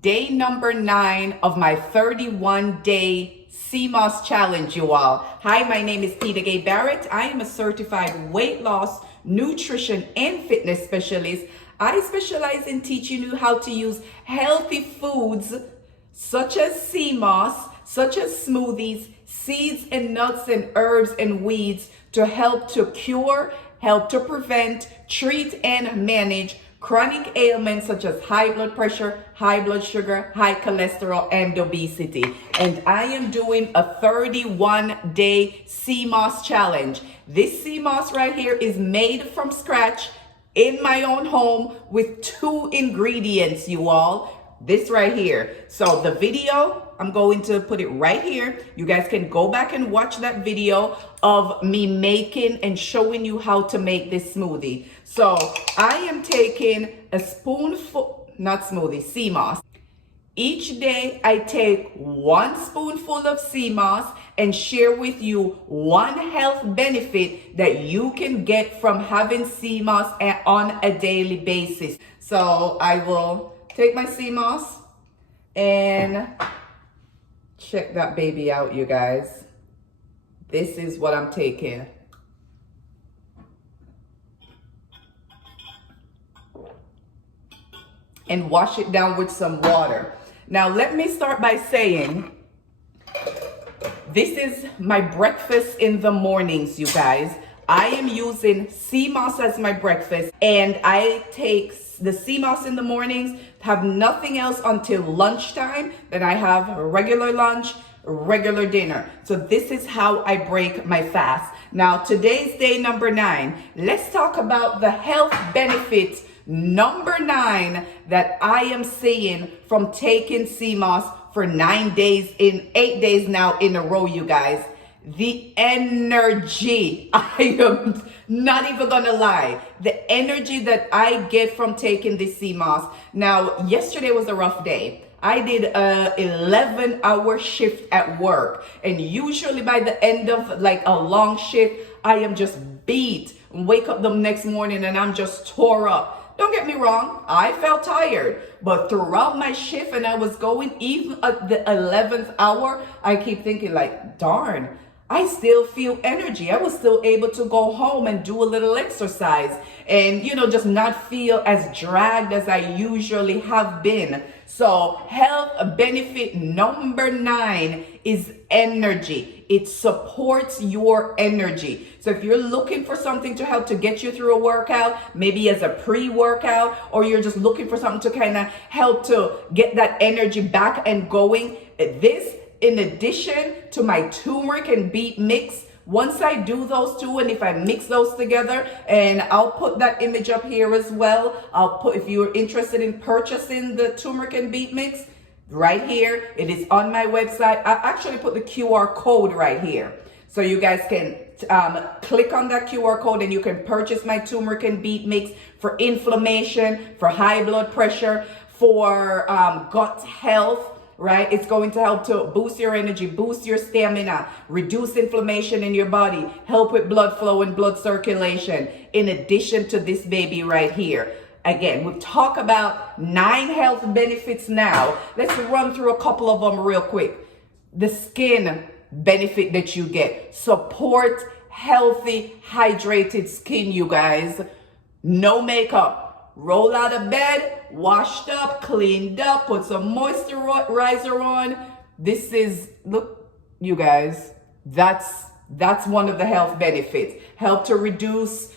day number 9 of my 31-day Seamoss challenge, you all. Hi, my name is Tina Gay Barrett. I am a certified weight loss, nutrition, and fitness specialist. I specialize in teaching you how to use healthy foods such as Seamoss, such as smoothies, seeds and nuts and herbs and weeds to help to cure, help to prevent, treat, and manage chronic ailments such as high blood pressure, high blood sugar, high cholesterol, and obesity. And I am doing a 31-day Seamoss challenge. This Seamoss right here is made from scratch in my own home with 2 ingredients, you all. This right here. So the video, I'm going to put it right here. You guys can go back and watch that video of me making and showing you how to make this smoothie. So I am taking a spoonful, not smoothie, Seamoss. Each day I take 1 spoonful of Seamoss and share with you 1 health benefit that you can get from having Seamoss on a daily basis. So I will take my Seamoss and check that baby out, you guys. This is what I'm taking. And wash it down with some water. Now, let me start by saying, this is my breakfast in the mornings, you guys. I am using Seamoss as my breakfast, and I take the Seamoss in the mornings, have nothing else until lunchtime. Then I have regular lunch, regular dinner. So this is how I break my fast. Now, today's day number 9. Let's talk about the health benefits number 9 that I am seeing from taking Seamoss for 8 days now in a row, you guys. The energy, I am not even gonna lie, the energy that I get from taking this Seamoss. Now, yesterday was a rough day. I did a 11-hour shift at work, and usually by the end of like a long shift, I am just beat. Wake up the next morning and I'm just tore up. Don't get me wrong, I felt tired, but throughout my shift and I was going, even at the 11th hour, I keep thinking like, darn, I still feel energy. I was still able to go home and do a little exercise and, just not feel as dragged as I usually have been. So health benefit number 9 is energy. It supports your energy. So if you're looking for something to help to get you through a workout, maybe as a pre-workout, or you're just looking for something to kind of help to get that energy back and going, this, in addition to my turmeric and beet mix, once I do those 2, and if I mix those together, and I'll put that image up here as well. I'll put, if you're interested in purchasing the turmeric and beet mix, right here. It is on my website. I actually put the QR code right here. So you guys can click on that QR code and you can purchase my turmeric and beet mix for inflammation, for high blood pressure, for gut health. Right? It's going to help to boost your energy, boost your stamina, reduce inflammation in your body, help with blood flow and blood circulation, in addition to this baby right here. Again, we've talked about 9 health benefits now. Let's run through a couple of them real quick. The skin benefit that you get. Support healthy, hydrated skin, you guys. No makeup. Roll out of bed, washed up, cleaned up, put some moisturizer on. This is, look, you guys, that's one of the health benefits. Help to reduce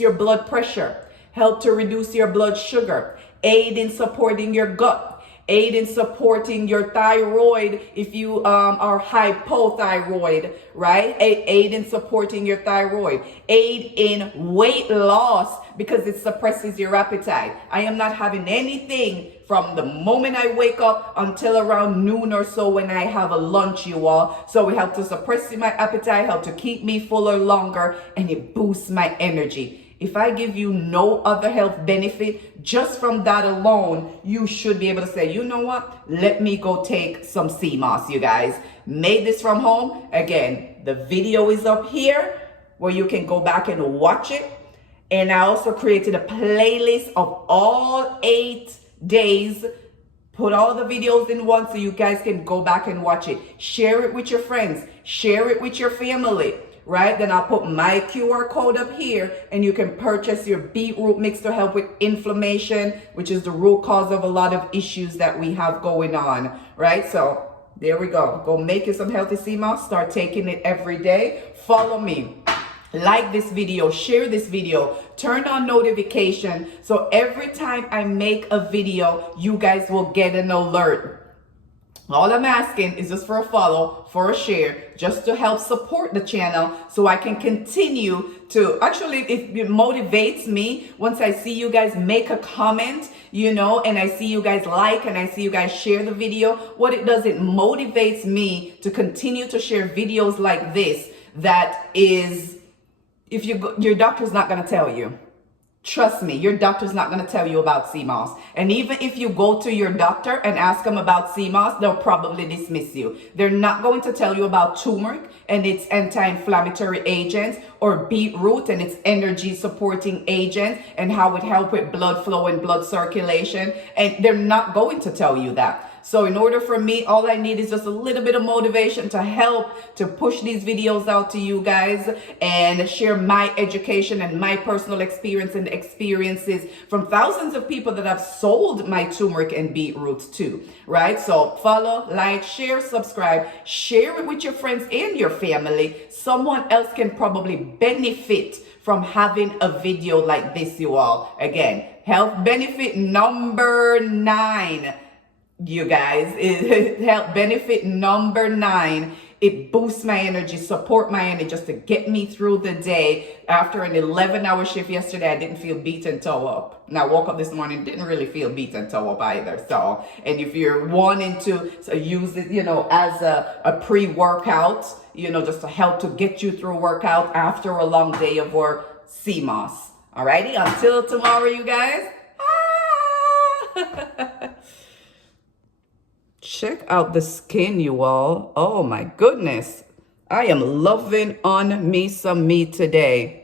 your blood pressure, help to reduce your blood sugar, aid in supporting your gut, aid in supporting your thyroid if you are hypothyroid, right? Aid in supporting your thyroid, aid in weight loss because it suppresses your appetite. I am not having anything from the moment I wake up until around noon or so when I have a lunch, you all. So it helps to suppress my appetite, help to keep me fuller longer, and it boosts my energy. If I give you no other health benefit, just from that alone, you should be able to say, you know what? Let me go take some Seamoss, you guys. Made this from home. Again, the video is up here where you can go back and watch it. And I also created a playlist of all 8 days. Put all the videos in one so you guys can go back and watch it. Share it with your friends. Share it with your family, right? Then I'll put my QR code up here and you can purchase your beetroot mix to help with inflammation, which is the root cause of a lot of issues that we have going on, right? So there we go. Go make you some healthy sea moss. Start taking it every day. Follow me. Like this video, share this video, turn on notification so every time I make a video, you guys will get an alert. All I'm asking is just for a follow, for a share, just to help support the channel so I can continue to, actually it motivates me once I see you guys make a comment, you know, and I see you guys like and I see you guys share the video. What it does, it motivates me to continue to share videos like this that is, if you go, your doctor's not going to tell you. Trust me, your doctor's not going to tell you about Seamoss. And even if you go to your doctor and ask them about Seamoss, they'll probably dismiss you. They're not going to tell you about turmeric and its anti-inflammatory agents, or beetroot and its energy supporting agents and how it helps with blood flow and blood circulation. And they're not going to tell you that. So in order for me, all I need is just a little bit of motivation to help to push these videos out to you guys and share my education and my personal experience and experiences from thousands of people that have sold my turmeric and beetroot too, right? So follow, like, share, subscribe, share it with your friends and your family. Someone else can probably benefit from having a video like this, you all. Again, health benefit number 9. You guys, it help benefit number 9. It boosts my energy, support my energy just to get me through the day. After an 11-hour shift yesterday, I didn't feel beaten toe up. And I woke up this morning, didn't really feel beaten toe up either. So, and if you're wanting to use it, you know, as a pre-workout, you know, just to help to get you through workout after a long day of work, Seamoss. Alrighty, until tomorrow, you guys. Check out the skin, you all. Oh my goodness. I am loving on me some me today.